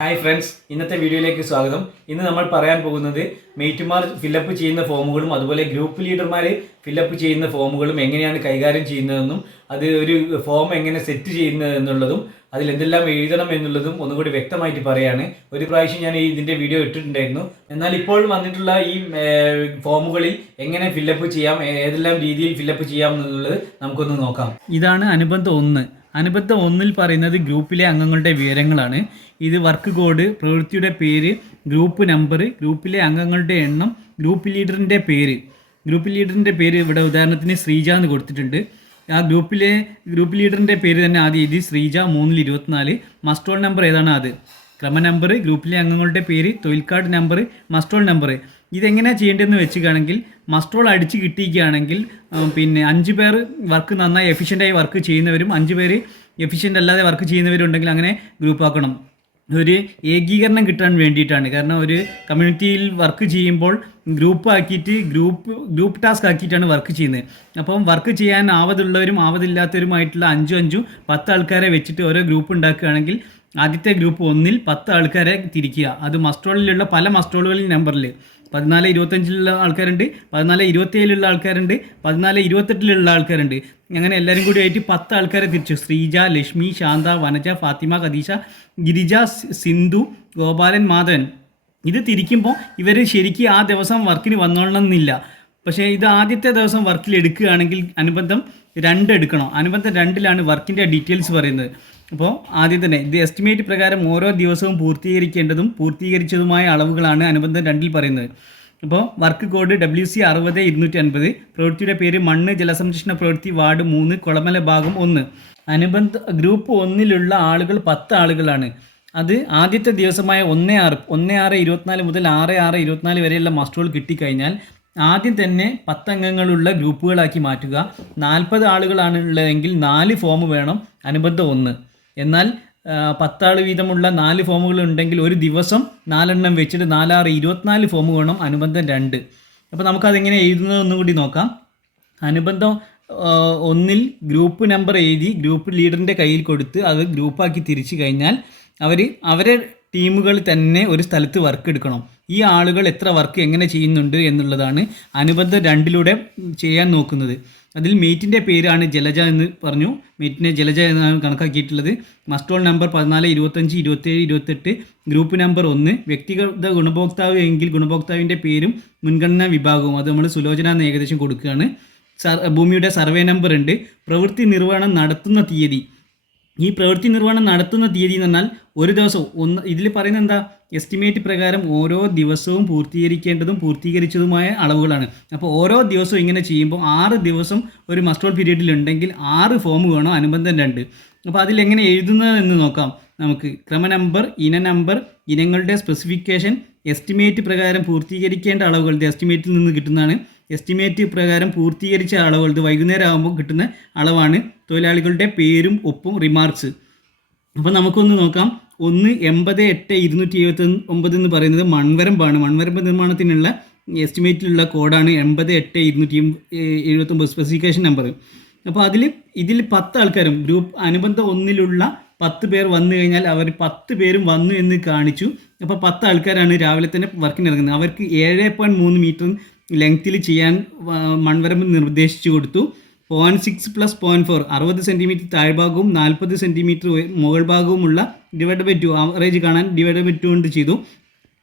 Hi friends, ഇന്നത്തെ വീഡിയോയിലേക്ക് സ്വാഗതം. ഇന്ന് നമ്മൾ പറയാൻ പോകുന്നത് മെയ്റ്റുമാർ ഫില്ലപ്പ് ചെയ്യുന്ന ഫോമുകളും അതുപോലെ ഗ്രൂപ്പ് ലീഡർമാർ ഫില്ലപ്പ് ചെയ്യുന്ന ഫോമുകളും എങ്ങനെയാണ് കൈകാര്യം ചെയ്യുന്നതെന്നും അത് ഒരു ഫോം എങ്ങനെ സെറ്റ് ചെയ്യുന്നതെന്നുള്ളതും അതിൽ എന്തെല്ലാം എഴുതണം എന്നുള്ളതും ഒന്നുകൂടി വ്യക്തമായിട്ട് പറയാണ്. ഒരു പ്രാവശ്യം ഞാൻ ഇതിൻ്റെ വീഡിയോ ഇട്ടിട്ടുണ്ടായിരുന്നു. എന്നാൽ ഇപ്പോൾ വന്നിട്ടുള്ള ഈ ഫോമുകളിൽ എങ്ങനെ ഫില്ലപ്പ് ചെയ്യാം, ഏതെല്ലാം രീതിയിൽ ഫില്ലപ്പ് ചെയ്യാം എന്നുള്ളത് നമുക്കൊന്ന് നോക്കാം. ഇതാണ് അനുബന്ധം 1. അനുബന്ധം 1-ൽ പറയുന്നത് ഗ്രൂപ്പിലെ അംഗങ്ങളുടെ വിവരങ്ങളാണ്. ഇത് വർക്ക് കോഡ്, പ്രവൃത്തിയുടെ പേര്, ഗ്രൂപ്പ് നമ്പർ, ഗ്രൂപ്പിലെ അംഗങ്ങളുടെ എണ്ണം, ഗ്രൂപ്പ് ലീഡറിൻ്റെ പേര് ഇവിടെ ഉദാഹരണത്തിന് ശ്രീജ എന്ന് കൊടുത്തിട്ടുണ്ട്. ആ ഗ്രൂപ്പ് ലീഡറിൻ്റെ പേര് തന്നെ ആദ്യം എഴുതി, ശ്രീജ 3/24. മസ്റ്റോൾ നമ്പർ ഏതാണ് അത്, ക്രമ നമ്പർ, ഗ്രൂപ്പിലെ അംഗങ്ങളുടെ പേര്, തൊഴിൽ കാർഡ് നമ്പർ, മസ്റ്റോൾ നമ്പർ. ഇതെങ്ങനെയാണ് ചെയ്യേണ്ടതെന്ന് വെച്ചിട്ടാണെങ്കിൽ മസ്റ്റോൾ അടിച്ച് കിട്ടിയിരിക്കുകയാണെങ്കിൽ 5 പേർ വർക്ക് നന്നായി എഫിഷ്യൻ്റായി വർക്ക് ചെയ്യുന്നവരും 5 പേര് എഫിഷ്യൻ്റ് അല്ലാതെ വർക്ക് ചെയ്യുന്നവരുണ്ടെങ്കിൽ അങ്ങനെ ഗ്രൂപ്പ് ആക്കണം. ഒരു ഏകീകരണം കിട്ടാൻ വേണ്ടിയിട്ടാണ്. കാരണം ഒരു കമ്മ്യൂണിറ്റിയിൽ വർക്ക് ചെയ്യുമ്പോൾ ഗ്രൂപ്പ് ടാസ്ക് ആക്കിയിട്ടാണ് വർക്ക് ചെയ്യുന്നത്. അപ്പം വർക്ക് ചെയ്യാൻ ആവതുള്ളവരും ആവതില്ലാത്തവരുമായിട്ടുള്ള 5 10 ആൾക്കാരെ വെച്ചിട്ട് ഓരോ ഗ്രൂപ്പ് ഉണ്ടാക്കുകയാണെങ്കിൽ ആദ്യത്തെ ഗ്രൂപ്പ് 1-ൽ 10 ആൾക്കാരെ തിരിക്കുക. അത് മസ്റ്റോളിലുള്ള പല മസ്റ്റോളുകളിൽ നമ്പറിൽ 14-25 ആൾക്കാരുണ്ട്, 14-27 ആൾക്കാരുണ്ട്, 14-28 ആൾക്കാരുണ്ട്. അങ്ങനെ എല്ലാവരും കൂടി ആയിട്ട് 10 ആൾക്കാരെ തിരിച്ചു. ശ്രീജ, ലക്ഷ്മി, ശാന്ത, വനജ, ഫാത്തിമ, ഖദീജ, ഗിരിജ, സിന്ധു, ഗോപാലൻ, മാധവൻ. ഇത് തിരിക്കുമ്പോൾ ഇവർ ശരിക്കും ആ ദിവസം വർക്കിന് വന്നോളണമെന്നില്ല. പക്ഷേ ഇത് ആദ്യത്തെ ദിവസം വർക്കിൽ എടുക്കുകയാണെങ്കിൽ അനുബന്ധം 2 എടുക്കണം. അനുബന്ധം 2-ലാണ് വർക്കിൻ്റെ ഡീറ്റെയിൽസ് പറയുന്നത്. അപ്പോൾ ആദ്യം തന്നെ ഇത് എസ്റ്റിമേറ്റ് പ്രകാരം ഓരോ ദിവസവും പൂർത്തീകരിക്കേണ്ടതും പൂർത്തീകരിച്ചതുമായ അളവുകളാണ് അനുബന്ധം 2-ൽ പറയുന്നത്. അപ്പോൾ വർക്ക് കോഡ് WC 60-250. പ്രവൃത്തിയുടെ പേര് മണ്ണ് ജലസംരക്ഷണ പ്രവൃത്തി, വാർഡ് 3, കുളമല ഭാഗം 1. അനുബന്ധ ഗ്രൂപ്പ് 1-ലുള്ള ആളുകൾ 10 ആളുകളാണ്. അത് ആദ്യത്തെ ദിവസമായ 1/6/24 മുതൽ 6/6/24 വരെയുള്ള മസ്റ്റോൾ കിട്ടിക്കഴിഞ്ഞാൽ ആദ്യം തന്നെ 10 അംഗങ്ങളുള്ള ഗ്രൂപ്പുകളാക്കി മാറ്റുക. 40 ആളുകളാണ് ഉള്ളതെങ്കിൽ 4 ഫോം വേണം അനുബന്ധം 1. എന്നാൽ 10 ആൾ വീതമുള്ള 4 ഫോമുകൾ ഉണ്ടെങ്കിൽ ഒരു ദിവസം 4 എണ്ണം വെച്ചിട്ട് 4/6/24 ഫോം വേണം അനുബന്ധം 2. അപ്പോൾ നമുക്കതെങ്ങനെ എഴുതുന്നതെന്നും കൂടി നോക്കാം. അനുബന്ധം 1-ൽ ഗ്രൂപ്പ് നമ്പർ എഴുതി ഗ്രൂപ്പ് ലീഡറിൻ്റെ കയ്യിൽ കൊടുത്ത് അത് ഗ്രൂപ്പാക്കി തിരിച്ചു കഴിഞ്ഞാൽ അവരെ ടീമുകൾ തന്നെ ഒരു സ്ഥലത്ത് വർക്ക് എടുക്കണം. ഈ ആളുകൾ എത്ര വർക്ക് എങ്ങനെ ചെയ്യുന്നുണ്ട് എന്നുള്ളതാണ് അനുബന്ധം 2-ലൂടെ ചെയ്യാൻ നോക്കുന്നത്. അതിൽ മേറ്റിൻ്റെ പേരാണ് ജലജ എന്ന് പറഞ്ഞു. മേറ്റിനെ ജലജ എന്നാണ് കണക്കാക്കിയിട്ടുള്ളത്. മസ്റ്റോൾ നമ്പർ 14, 25, 27, 28. Group number 1. വ്യക്തിഗത ഗുണഭോക്താവ് എങ്കിൽ ഗുണഭോക്താവിൻ്റെ പേരും മുൻഗണനാ വിഭാഗവും അത് നമ്മൾ സുലോചന എന്ന് ഏകദേശം കൊടുക്കുകയാണ്. ഭൂമിയുടെ സർവേ നമ്പർ ഉണ്ട്. പ്രവൃത്തി നിർവഹണം നടത്തുന്ന തീയതി. ഈ പ്രവൃത്തി നിർവഹണം നടത്തുന്ന തീയതി എന്ന് പറഞ്ഞാൽ ഒരു ദിവസം ഇതിൽ പറയുന്നത് എന്താ, എസ്റ്റിമേറ്റ് പ്രകാരം ഓരോ ദിവസവും പൂർത്തീകരിക്കേണ്ടതും പൂർത്തീകരിച്ചതുമായ അളവുകളാണ്. അപ്പോൾ ഓരോ ദിവസവും ഇങ്ങനെ ചെയ്യുമ്പോൾ 6 ദിവസം ഒരു മസ്റ്റോൾ പീരീഡിൽ ഉണ്ടെങ്കിൽ 6 ഫോം വേണം അനുബന്ധം 2. അപ്പോൾ അതിലെങ്ങനെ എഴുതുന്നതെന്ന് നോക്കാം നമുക്ക്. ക്രമ നമ്പർ, ഇന നമ്പർ, ഇനങ്ങളുടെ സ്പെസിഫിക്കേഷൻ, എസ്റ്റിമേറ്റ് പ്രകാരം പൂർത്തീകരിക്കേണ്ട അളവുകൾ ഇത് എസ്റ്റിമേറ്റിൽ നിന്ന് കിട്ടുന്നതാണ്. എസ്റ്റിമേറ്റ് പ്രകാരം പൂർത്തീകരിച്ച അളവുകൾ ഇത് വൈകുന്നേരം ആകുമ്പോൾ കിട്ടുന്ന അളവാണ്. തൊഴിലാളികളുടെ പേരും ഒപ്പും റിമാർക്സ്. അപ്പോൾ നമുക്കൊന്ന് നോക്കാം. 80-8-279 എന്ന് പറയുന്നത് മൺവരമ്പാണ്. മൺവരമ്പ് നിർമ്മാണത്തിനുള്ള എസ്റ്റിമേറ്റിലുള്ള കോഡാണ് 80-8-279 സ്പെസിഫിക്കേഷൻ നമ്പർ. അപ്പോൾ ഇതിൽ 10 ആൾക്കാരും ഗ്രൂപ്പ് അനുബന്ധം 1-ലുള്ള 10 പേർ വന്നു കഴിഞ്ഞാൽ അവർ 10 പേരും വന്നു എന്ന് കാണിച്ചു. അപ്പോൾ 10 ആൾക്കാരാണ് രാവിലെ തന്നെ വർക്കിന് ഇറങ്ങുന്നത്. അവർക്ക് 7.3 മീറ്റർ ലെങ്ത്തിൽ ചെയ്യാൻ മൺവരമ്പ് നിർദ്ദേശിച്ചു കൊടുത്തു. 0.6 + 0.4 60 സെൻറ്റിമീറ്റർ താഴ്ഭാഗവും 40 സെൻറ്റിമീറ്റർ മുകൾ ഭാഗവുമുള്ള /2 ആവറേജ് കാണാൻ /2 കൊണ്ട് ചെയ്തു.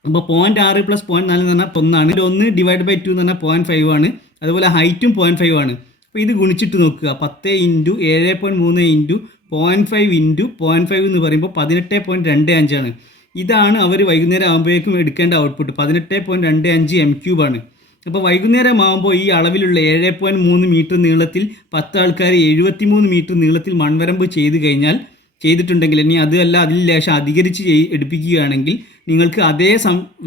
അപ്പോൾ 0.6 + 0.4 എന്ന് പറഞ്ഞാൽ 1 ആണ്. 1 /2 എന്ന് പറഞ്ഞാൽ 0.5 ആണ്. അതുപോലെ ഹൈറ്റും 0.5 ആണ്. അപ്പോൾ ഇത് ഗുണിച്ചിട്ട് നോക്കുക. 10 × 7.3 × 0.5 × 0.5 എന്ന് പറയുമ്പോൾ 18.25 ആണ്. ഇതാണ് അവർ വൈകുന്നേരം ആകുമ്പോഴേക്കും എടുക്കേണ്ട ഔട്ട്പുട്ട്. 18.25 m³ ആണ്. അപ്പോൾ വൈകുന്നേരം ആകുമ്പോൾ ഈ അളവിലുള്ള 7.3 മീറ്റർ നീളത്തിൽ 10 ആൾക്കാർ 73 മീറ്റർ നീളത്തിൽ മൺവരമ്പ് ചെയ്തിട്ടുണ്ടെങ്കിൽ ഇനി അതല്ല അതിൽ ലേശം അധികരിച്ച് എടുപ്പിക്കുകയാണെങ്കിൽ നിങ്ങൾക്ക് അതേ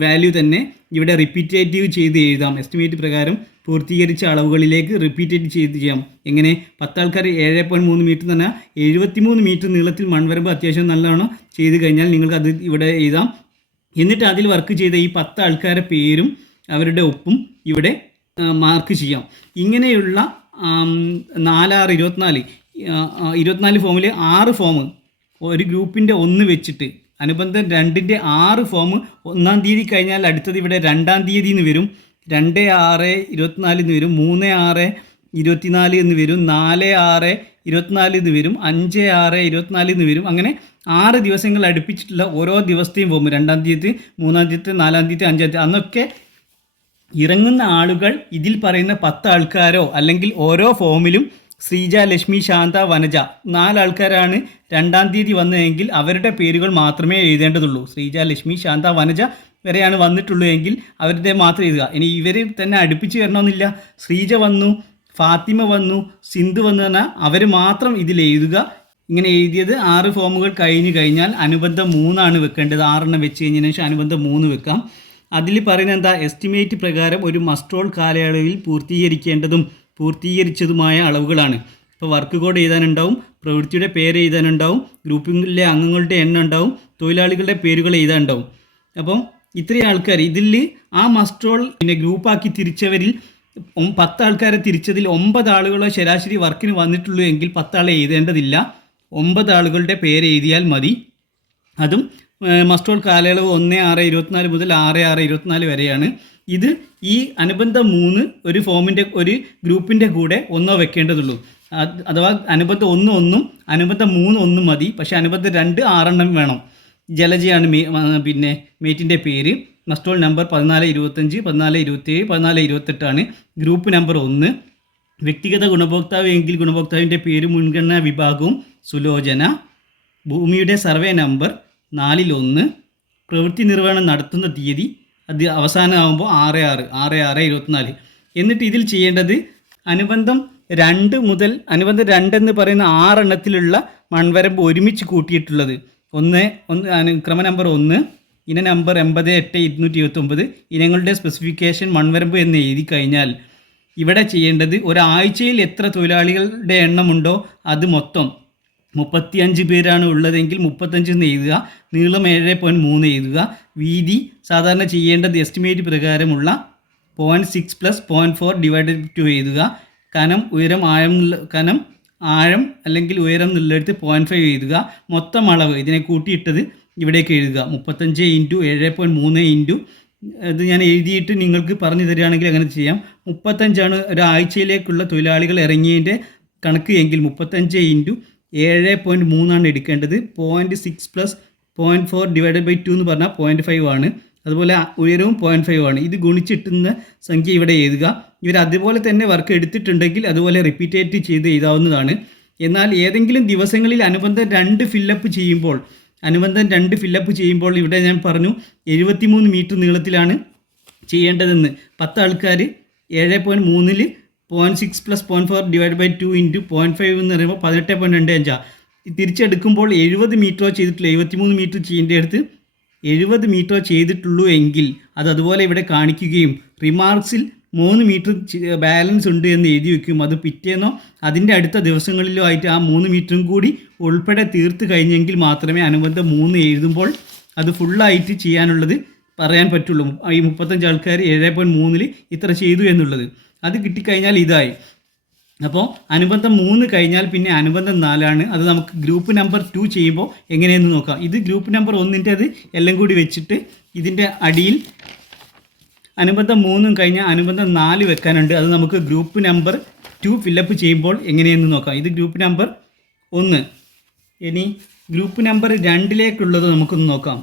വാല്യൂ തന്നെ ഇവിടെ റിപ്പീറ്റേറ്റീവ് ചെയ്ത് എഴുതാം. എസ്റ്റിമേറ്റ് പ്രകാരം പൂർത്തീകരിച്ച അളവുകളിലേക്ക് റിപ്പീറ്റേറ്റ് ചെയ്യാം. എങ്ങനെ? 10 ആൾക്കാർ 7.3 മീറ്റർ എന്ന് പറഞ്ഞാൽ 73 മീറ്റർ നീളത്തിൽ മൺവരമ്പ് അത്യാവശ്യം നല്ലവണ്ണം ചെയ്ത് കഴിഞ്ഞാൽ നിങ്ങൾക്ക് അത് ഇവിടെ എഴുതാം. എന്നിട്ട് അതിൽ വർക്ക് ചെയ്ത ഈ 10 ആൾക്കാരുടെ പേരും അവരുടെ ഒപ്പും ഇവിടെ മാർക്ക് ചെയ്യാം. ഇങ്ങനെയുള്ള 4/6/24 ഫോമിൽ 6 ഫോം ഒരു ഗ്രൂപ്പിൻ്റെ 1 വെച്ചിട്ട് അനുബന്ധം 2ൻ്റെ 6 ഫോം 1-ാം തീയതി കഴിഞ്ഞാൽ അടുത്തത് ഇവിടെ 2-ാം തീയതി എന്ന് വരും, 2/6/24 എന്ന് വരും, 3/6/24 എന്ന് വരും, 4/6/24 എന്ന് വരും, 5/6/24 എന്ന് വരും. അങ്ങനെ 6 ദിവസങ്ങൾ അടുപ്പിച്ചിട്ടുള്ള ഓരോ ദിവസത്തെയും ഫോം 2-ാം തീയതി, 3-ാം തീയതി, 4-ാം തീയതി, 5-ാം തീയതി അന്നൊക്കെ ഇറങ്ങുന്ന ആളുകൾ ഇതിൽ പറയുന്ന 10 ആൾക്കാരോ അല്ലെങ്കിൽ ഓരോ ഫോമിലും ശ്രീജ, ലക്ഷ്മി, ശാന്ത, വനജ 4 ആൾക്കാരാണ് 2-ാം തീയതി വന്നതെങ്കിൽ അവരുടെ പേരുകൾ മാത്രമേ എഴുതേണ്ടതുള്ളൂ. ശ്രീജ, ലക്ഷ്മി, ശാന്ത, വനജ വരെയാണ് വന്നിട്ടുള്ളൂ എങ്കിൽ അവരുടെ മാത്രം എഴുതുക. ഇനി ഇവർ തന്നെ അടുപ്പിച്ച് വരണമെന്നില്ല. ശ്രീജ വന്നു, ഫാത്തിമ വന്നു, സിന്ധു വന്നു പറഞ്ഞാൽ അവർ മാത്രം ഇതിൽ എഴുതുക. ഇങ്ങനെ എഴുതിയത് 6 ഫോമുകൾ കഴിഞ്ഞ് കഴിഞ്ഞാൽ അനുബന്ധം 3 വെക്കേണ്ടത്. 6 വെച്ച് കഴിഞ്ഞതിന് ശേഷം അനുബന്ധം 3 വെക്കാം. അതിൽ പറയുന്നത് എന്താ, എസ്റ്റിമേറ്റ് പ്രകാരം ഒരു മസ്റ്റ്രോൾ കാലയളവിൽ പൂർത്തീകരിച്ചതുമായ അളവുകളാണ്. ഇപ്പോൾ വർക്ക് കോഡ് എഴുതാനുണ്ടാവും, പ്രവൃത്തിയുടെ പേര് എഴുതാനുണ്ടാവും, ഗ്രൂപ്പിലെ അംഗങ്ങളുടെ എണ്ണം ഉണ്ടാവും, തൊഴിലാളികളുടെ പേരുകൾ എഴുതാനുണ്ടാവും. അപ്പം ഇത്രയും ആൾക്കാർ ഇതിൽ ആ മസ്റ്റ്രോൾ ഗ്രൂപ്പാക്കി തിരിച്ചവരിൽ 10 ആൾക്കാരെ തിരിച്ചതിൽ 9 ആളുകളോ ശരാശരി വർക്കിന് വന്നിട്ടുള്ളൂ എങ്കിൽ 10 ആളെ എഴുതേണ്ടതില്ല. 9 ആളുകളുടെ പേര് എഴുതിയാൽ മതി. അതും മസ്റ്റ്രോൾ കാലയളവ് 1/6/24 മുതൽ 6/6/24 വരെയാണ്. ഇത് ഈ അനുബന്ധം 3 ഒരു ഫോമിൻ്റെ ഒരു ഗ്രൂപ്പിൻ്റെ കൂടെ 1 വെക്കേണ്ടതുള്ളൂ. അഥവാ അനുബന്ധം 1 അനുബന്ധം 3 മതി. പക്ഷേ അനുബന്ധം 2 6 വേണം. ജലജയാണ് പിന്നെ മേറ്റിൻ്റെ പേര്. മസ്റ്റ്രോൾ നമ്പർ 1425, 1427, 1428 ഗ്രൂപ്പ് നമ്പർ 1. വ്യക്തിഗത ഗുണഭോക്താവ് എങ്കിൽ ഗുണഭോക്താവിൻ്റെ പേര് മുൻഗണനാ വിഭാഗവും സുലോചന. ഭൂമിയുടെ സർവേ നമ്പർ 4-1. പ്രവൃത്തി നിർവഹണം നടത്തുന്ന തീയതി അത് അവസാനമാകുമ്പോൾ 6/6/24. എന്നിട്ട് ഇതിൽ ചെയ്യേണ്ടത് അനുബന്ധം 2 മുതൽ അനുബന്ധം 2 എന്ന് പറയുന്ന 6 എണ്ണത്തിലുള്ള മൺവരമ്പ് ഒരുമിച്ച് കൂട്ടിയിട്ടുള്ളത്. ക്രമ നമ്പർ 1, ഇന നമ്പർ 88-229, ഇനങ്ങളുടെ സ്പെസിഫിക്കേഷൻ മൺവരമ്പ് എന്ന് എഴുതി കഴിഞ്ഞാൽ ഇവിടെ ചെയ്യേണ്ടത് ഒരാഴ്ചയിൽ എത്ര തൊഴിലാളികളുടെ എണ്ണമുണ്ടോ അത് മൊത്തം 35 പേരാണ് ഉള്ളതെങ്കിൽ 35 എന്ന് എഴുതുക. നീളം 7.3 എഴുതുക. വീതി സാധാരണ ചെയ്യേണ്ടത് എസ്റ്റിമേറ്റ് പ്രകാരമുള്ള 0.6 + 0.4/2 എഴുതുക. കനം ആഴം അല്ലെങ്കിൽ ഉയരം എന്നുള്ളിടത്ത് 0.5 എഴുതുക. മൊത്തം അളവ് ഇതിനെ കൂട്ടിയിട്ടത് ഇവിടേക്ക് എഴുതുക. 35 × 7.3 ഇത് ഞാൻ എഴുതിയിട്ട് നിങ്ങൾക്ക് പറഞ്ഞു തരികയാണെങ്കിൽ അങ്ങനെ ചെയ്യാം. 35 ഒരാഴ്ചയിലേക്കുള്ള തൊഴിലാളികൾ ഇറങ്ങിയതിൻ്റെ കണക്ക് എങ്കിൽ 35 × 7.3 എടുക്കേണ്ടത്. 0.6 + 0.4/2 എന്ന് പറഞ്ഞാൽ 0.5 അതുപോലെ ഉയരവും 0.5 ഇത് ഗുണിച്ചിട്ടുന്ന സംഖ്യ ഇവിടെ എഴുതുക. ഇവർ അതുപോലെ തന്നെ വർക്ക് എടുത്തിട്ടുണ്ടെങ്കിൽ അതുപോലെ റിപ്പീറ്റേറ്റ് ചെയ്ത് എഴുതാവുന്നതാണ്. എന്നാൽ ഏതെങ്കിലും ദിവസങ്ങളിൽ അനുബന്ധം 2 ഫില്ലപ്പ് ചെയ്യുമ്പോൾ ഇവിടെ ഞാൻ പറഞ്ഞു 73 മീറ്റർ നീളത്തിലാണ് ചെയ്യേണ്ടതെന്ന്. 10 ആൾക്കാർ 7.3-ൽ 0.6 + 0.4/2 × 0.5 എന്ന് പറയുമ്പോൾ 18.25. തിരിച്ചെടുക്കുമ്പോൾ 70 മീറ്ററോ ചെയ്തിട്ടില്ല, 73 മീറ്റർ ചെയ്യേണ്ട അടുത്ത് 70 മീറ്ററോ ചെയ്തിട്ടുള്ളൂ എങ്കിൽ അത് അതുപോലെ ഇവിടെ കാണിക്കുകയും റിമാർക്സിൽ 3 മീറ്റർ ബാലൻസ് ഉണ്ട് എന്ന് എഴുതി വയ്ക്കും. അത് പിറ്റേന്നോ അതിൻ്റെ അടുത്ത ദിവസങ്ങളിലോ ആയിട്ട് ആ 3 മീറ്ററും കൂടി ഉൾപ്പെടെ തീർത്ത് കഴിഞ്ഞെങ്കിൽ മാത്രമേ അനുബന്ധം 3 എഴുതുമ്പോൾ അത് ഫുള്ളായിട്ട് ചെയ്യാനുള്ളത് പറയാൻ പറ്റുള്ളൂ. ഈ 35 ആൾക്കാർ 7.3-ൽ ഇത്ര ചെയ്തു എന്നുള്ളത് അത് കിട്ടിക്കഴിഞ്ഞാൽ ഇതായി. അപ്പോൾ അനുബന്ധം 3 കഴിഞ്ഞാൽ പിന്നെ അനുബന്ധം 4. അത് നമുക്ക് ഗ്രൂപ്പ് നമ്പർ 2 ചെയ്യുമ്പോൾ എങ്ങനെയെന്ന് നോക്കാം. ഇത് ഗ്രൂപ്പ് നമ്പർ 1-ൻ്റെ അത് എല്ലാം കൂടി വെച്ചിട്ട് ഇതിൻ്റെ അടിയിൽ അനുബന്ധം 3 കഴിഞ്ഞാൽ അനുബന്ധം 4 വെക്കാനുണ്ട്. അത് നമുക്ക് ഗ്രൂപ്പ് നമ്പർ 2 ഫില്ലപ്പ് ചെയ്യുമ്പോൾ എങ്ങനെയെന്ന് നോക്കാം. ഇത് ഗ്രൂപ്പ് നമ്പർ 1. ഇനി ഗ്രൂപ്പ് നമ്പർ 2-ലേക്കുള്ളത് നമുക്കൊന്ന് നോക്കാം.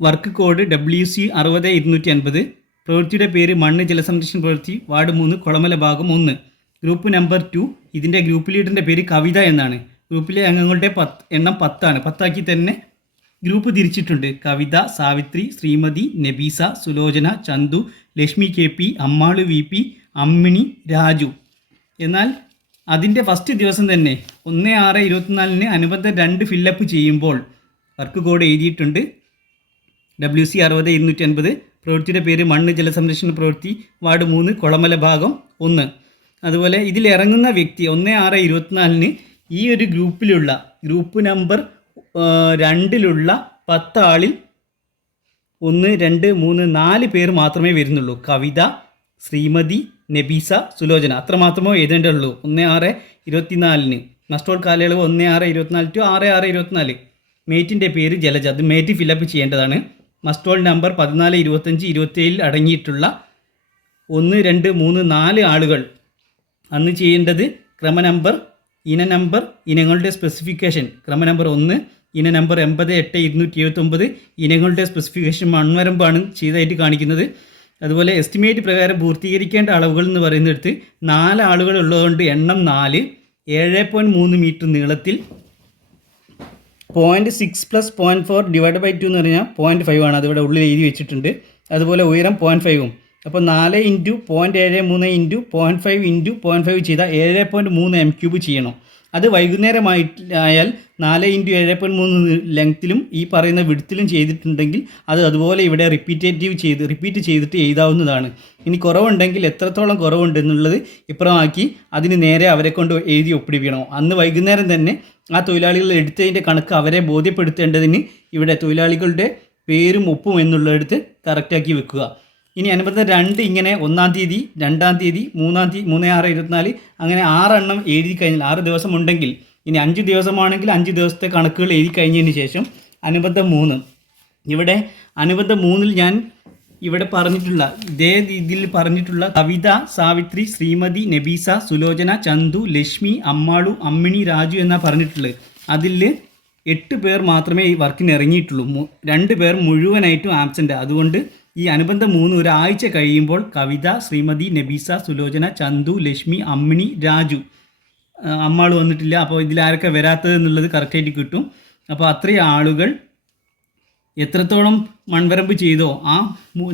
Work code WC 60-250. പ്രവൃത്തിയുടെ പേര് മണ്ണ് ജലസംരക്ഷണ പ്രവൃത്തി, വാർഡ് 3, കൊളമല ഭാഗം 1. Group number 2. ഇതിൻ്റെ ഗ്രൂപ്പ് ലീഡറിൻ്റെ പേര് കവിത എന്നാണ്. ഗ്രൂപ്പിലെ അംഗങ്ങളുടെ എണ്ണം 10 10 തന്നെ ഗ്രൂപ്പ് തിരിച്ചിട്ടുണ്ട്. കവിത, സാവിത്രി, ശ്രീമതി, നബീസ, സുലോചന, ചന്തു, ലക്ഷ്മി KP, അമ്മാള് VP, അമ്മിണി, രാജു. എന്നാൽ അതിൻ്റെ ഫസ്റ്റ് ദിവസം തന്നെ 1/6/24 അനുബന്ധം 2 ഫില്ലപ്പ് ചെയ്യുമ്പോൾ വർക്ക് കോഡ് എഴുതിയിട്ടുണ്ട്. WC 60-250. പ്രവൃത്തിയുടെ പേര് മണ്ണ് ജലസംരക്ഷണ പ്രവൃത്തി, വാർഡ് 3, കൊളമല ഭാഗം 1. അതുപോലെ ഇതിലിറങ്ങുന്ന വ്യക്തി 1/6/24 ഈ ഒരു ഗ്രൂപ്പിലുള്ള ഗ്രൂപ്പ് നമ്പർ 2-ലുള്ള 10 ആളിൽ 1, 2, 3, 4 പേർ മാത്രമേ വരുന്നുള്ളൂ. കവിത, ശ്രീമതി, നബീസ, സുലോചന അത്രമാത്രമോ എഴുതേണ്ടതുള്ളൂ 1/6/24. മസ്റ്റ്രോൾ കാലയളവ് 1/6/24 to 6/6/24. മേറ്റിൻ്റെ പേര് ജലജ. അത് മേറ്റ് ഫില്ലപ്പ് ചെയ്യേണ്ടതാണ്. മസ്റ്റ് റോൾ നമ്പർ 14, 25, 27 അടങ്ങിയിട്ടുള്ള 1, 2, 3, 4 ആളുകൾ അന്ന് ചെയ്യേണ്ടത് ക്രമ നമ്പർ, ഇന നമ്പർ, ഇനങ്ങളുടെ സ്പെസിഫിക്കേഷൻ. ക്രമ നമ്പർ 1, ഇന നമ്പർ 88,279, ഇനങ്ങളുടെ സ്പെസിഫിക്കേഷൻ മൺവരമ്പാണ് ചെയ്തതായിട്ട് കാണിക്കുന്നത്. അതുപോലെ എസ്റ്റിമേറ്റ് പ്രകാരം പൂർത്തീകരിക്കേണ്ട അളവുകൾ എന്ന് പറയുന്നിടത്ത് 4 ആളുകൾ ഉള്ളതുകൊണ്ട് എണ്ണം 4, 7.3 മീറ്റർ നീളത്തിൽ 0.6 + 0.4 ഡിവൈഡ് ബൈ 2 എന്ന് പറഞ്ഞാൽ 0.5 ആണ്. അതിവിടെ ഉള്ളിൽ എഴുതി വെച്ചിട്ടുണ്ട്. അതുപോലെ ഉയരം 0.5ഉം. അപ്പോൾ 4 × 0.73 × 0.5 × 0.5 ചെയ്താൽ 7.3 m³ ചെയ്യണം. അത് വൈകുന്നേരമായാൽ 4 × 7.3 ലെങ്ത്തിലും ഈ പറയുന്ന വിഡ്ത്തിലും ചെയ്തിട്ടുണ്ടെങ്കിൽ അത് അതുപോലെ ഇവിടെ റിപ്പീറ്റ് ചെയ്തിട്ട് എഴുതാവുന്നതാണ്. ഇനി കുറവുണ്ടെങ്കിൽ എത്രത്തോളം കുറവുണ്ടെന്നുള്ളത് ഇപ്പുറമാക്കി അതിന് നേരെ അവരെ കൊണ്ട് എഴുതി ഒപ്പിടിപ്പിക്കണം. അന്ന് വൈകുന്നേരം തന്നെ ആ തൊഴിലാളികൾ എടുത്തതിൻ്റെ കണക്ക് അവരെ ബോധ്യപ്പെടുത്തേണ്ടതിന് ഇവിടെ തൊഴിലാളികളുടെ പേരും ഒപ്പും എന്നുള്ളതെടുത്ത് കറക്റ്റാക്കി വെക്കുക. ഇനി അനുബന്ധം 2 ഇങ്ങനെ 1-ാം തീയതി, 2-ാം തീയതി, 3-ാം തീയതി, 3/6/24 അങ്ങനെ 6 എണ്ണം എഴുതി കഴിഞ്ഞാൽ 6 ദിവസം ഉണ്ടെങ്കിൽ, ഇനി 5 ദിവസമാണെങ്കിൽ 5 ദിവസത്തെ കണക്കുകൾ എഴുതി കഴിഞ്ഞതിന് ശേഷം അനുബന്ധം 3. ഇവിടെ അനുബന്ധം 3-ൽ ഞാൻ ഇവിടെ പറഞ്ഞിട്ടുള്ള ഇതേ രീതിയിൽ പറഞ്ഞിട്ടുള്ള കവിത, സാവിത്രി, ശ്രീമതി, നബീസ, സുലോചന, ചന്തു, ലക്ഷ്മി, അമ്മാളു, അമ്മിണി, രാജു എന്നാണ് പറഞ്ഞിട്ടുള്ളത്. അതിൽ 8 പേർ മാത്രമേ ഈ വർക്കിന് ഇറങ്ങിയിട്ടുള്ളൂ. 2 പേർ മുഴുവനായിട്ടും ആബ്സെൻ്റ്. അതുകൊണ്ട് ഈ അനുബന്ധം 3 ഒരാഴ്ച കഴിയുമ്പോൾ കവിത, ശ്രീമതി, നബീസ, സുലോചന, ചന്തു, ലക്ഷ്മി, അമ്മിണി, രാജു, അമ്മാൾ വന്നിട്ടില്ല. അപ്പോൾ ഇതിലാരൊക്കെ വരാത്തത് എന്നുള്ളത് കറക്റ്റായിട്ട് കിട്ടും. അപ്പോൾ അത്രയും ആളുകൾ എത്രത്തോളം മൺവരമ്പ് ചെയ്തോ ആ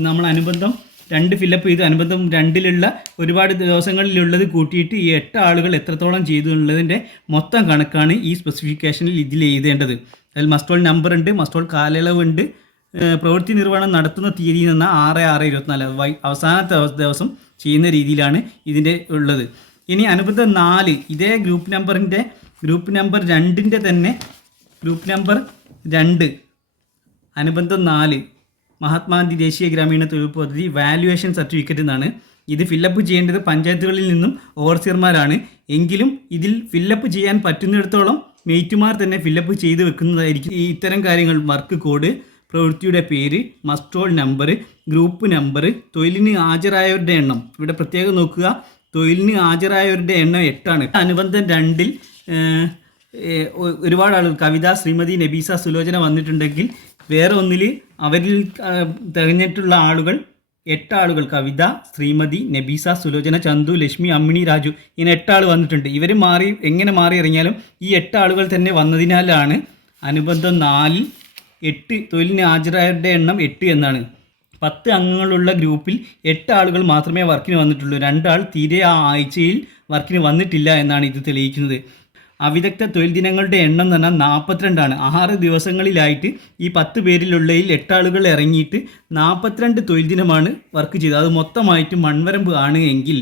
നമ്മൾ അനുബന്ധം 2 ഫില്ലപ്പ് ചെയ്തു. അനുബന്ധം 2-ലുള്ള ഒരുപാട് ദിവസങ്ങളിലുള്ളത് കൂട്ടിയിട്ട് ഈ 8 ആളുകൾ എത്രത്തോളം ചെയ്തു എന്നുള്ളതിൻ്റെ മൊത്തം കണക്കാണ് ഈ സ്പെസിഫിക്കേഷനിൽ ഇതിൽ എഴുതേണ്ടത്. അതിൽ മസ്റ്റ് റോൾ നമ്പർ ഉണ്ട്, മസ്റ്റ് റോൾ കാലയളവുണ്ട്, പ്രവൃത്തി നിർവഹണം നടത്തുന്ന തീയതി നിന്ന് 6/6/24 അവസാനത്തെ ദിവസം ചെയ്യുന്ന രീതിയിലാണ് ഇതിൻ്റെ ഉള്ളത്. ഇനി അനുബന്ധം 4 ഇതേ ഗ്രൂപ്പ് നമ്പർ 2-ൻ്റെ തന്നെ ഗ്രൂപ്പ് നമ്പർ 2 അനുബന്ധം 4 മഹാത്മാഗാന്ധി ദേശീയ ഗ്രാമീണ തൊഴിൽ പദ്ധതി വാല്യുവേഷൻ സർട്ടിഫിക്കറ്റ് എന്നാണ്. ഇത് ഫില്ലപ്പ് ചെയ്യേണ്ടത് പഞ്ചായത്തുകളിൽ നിന്നും ഓവർസിയർമാരാണ്. എങ്കിലും ഇതിൽ ഫില്ലപ്പ് ചെയ്യാൻ പറ്റുന്നിടത്തോളം മെയ്റ്റുമാർ തന്നെ ഫില്ലപ്പ് ചെയ്ത് വെക്കുന്നതായിരിക്കും. ഈ ഇത്തരം കാര്യങ്ങൾ വർക്ക് കോഡ്, പ്രവൃത്തിയുടെ പേര്, must roll number, group number, തൊഴിലിന് ഹാജരായവരുടെ എണ്ണം. ഇവിടെ പ്രത്യേകം നോക്കുക, തൊഴിലിന് ഹാജരായവരുടെ എണ്ണം 8 ആണ്. അനുബന്ധം 2-ൽ ഒരുപാട് ആളുകൾ കവിത, ശ്രീമതി, നബീസ, സുലോചന വന്നിട്ടുണ്ടെങ്കിൽ വേറെ ഒന്നിൽ അവരിൽ തികഞ്ഞിട്ടുള്ള ആളുകൾ 8 ആളുകൾ കവിത, ശ്രീമതി, നബീസ, സുലോചന, ചന്തു, ലക്ഷ്മി, അമ്മിണി, രാജു ഇങ്ങനെ 8 ആൾ വന്നിട്ടുണ്ട്. ഇവർ എങ്ങനെ മാറി ഇറങ്ങിയാലും ഈ 8 ആളുകൾ തന്നെ വന്നതിനാലാണ് അനുബന്ധം 4-ൽ 8 തൊഴിലിന് ഹാജരായവരുടെ എണ്ണം 8 എന്നാണ്. 10 അംഗങ്ങളുള്ള ഗ്രൂപ്പിൽ 8 ആളുകൾ മാത്രമേ വർക്കിന് വന്നിട്ടുള്ളൂ. 2 ആൾ തീരെ ആ ആഴ്ചയിൽ വർക്കിന് വന്നിട്ടില്ല എന്നാണ് ഇത് തെളിയിക്കുന്നത്. അവിദഗ്ധ തൊഴിൽ ദിനങ്ങളുടെ എണ്ണം എന്ന് പറഞ്ഞാൽ 42 ആണ്. 6 ദിവസങ്ങളിലായിട്ട് ഈ 10 പേരിലുള്ളതിൽ 8 ആളുകൾ ഇറങ്ങിയിട്ട് 42 തൊഴിൽ ദിനമാണ് വർക്ക് ചെയ്തത്. അത് മൊത്തമായിട്ട് മൺവരമ്പ് ആണ് എങ്കിൽ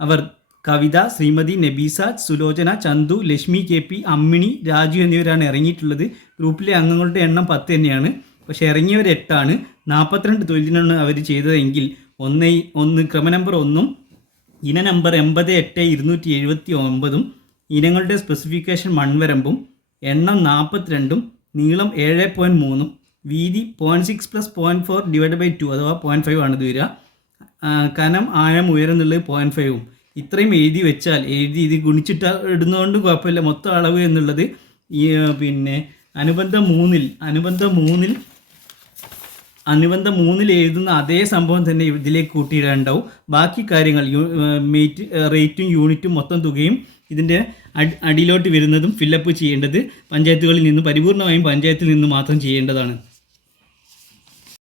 അവർ കവിത, ശ്രീമതി, നബീസ, സുലോചന, ചന്തു, ലക്ഷ്മി, KP, അമ്മിണി, രാജു എന്നിവരാണ് ഇറങ്ങിയിട്ടുള്ളത്. ഗ്രൂപ്പിലെ അംഗങ്ങളുടെ എണ്ണം 10 തന്നെയാണ്. പക്ഷേ ഇറങ്ങിയവർ 8 ആണ്. 42 തൊഴിൽ ദിനമാണ് അവർ ചെയ്തതെങ്കിൽ 1 ക്രമ നമ്പർ 1-ഉം ഇന നമ്പർ 88,279 ഇനങ്ങളുടെ സ്പെസിഫിക്കേഷൻ മൺവരമ്പും എണ്ണം 42-ഉം നീളം 7.3-ഉം വീതി 0.6 + 0.4 ഡിവൈഡ് ബൈ 2 അഥവാ 0.5 ആണ് ഇത് വരിക. കനം, ആഴം, ഉയരം എന്നുള്ളത് 0.5-ഉം. ഇത്രയും എഴുതി വെച്ചാൽ ഇത് ഗുണിച്ചിട്ട് ഇടുന്നതുകൊണ്ട് കുഴപ്പമില്ല. മൊത്തം അളവ് എന്നുള്ളത് ഈ അനുബന്ധം 3-ൽ എഴുതുന്ന അതേ സംഭവം തന്നെ ഇതിലേക്ക് കൂട്ടിയിടാനുണ്ടാവും. ബാക്കി കാര്യങ്ങൾ റേറ്റും യൂണിറ്റും മൊത്തം തുകയും ഇതിൻ്റെ അടിയിലോട്ട് വരുന്നതും ഫില്ലപ്പ് ചെയ്യേണ്ടത് പരിപൂർണമായും പഞ്ചായത്തിൽ നിന്ന് മാത്രം ചെയ്യേണ്ടതാണ്.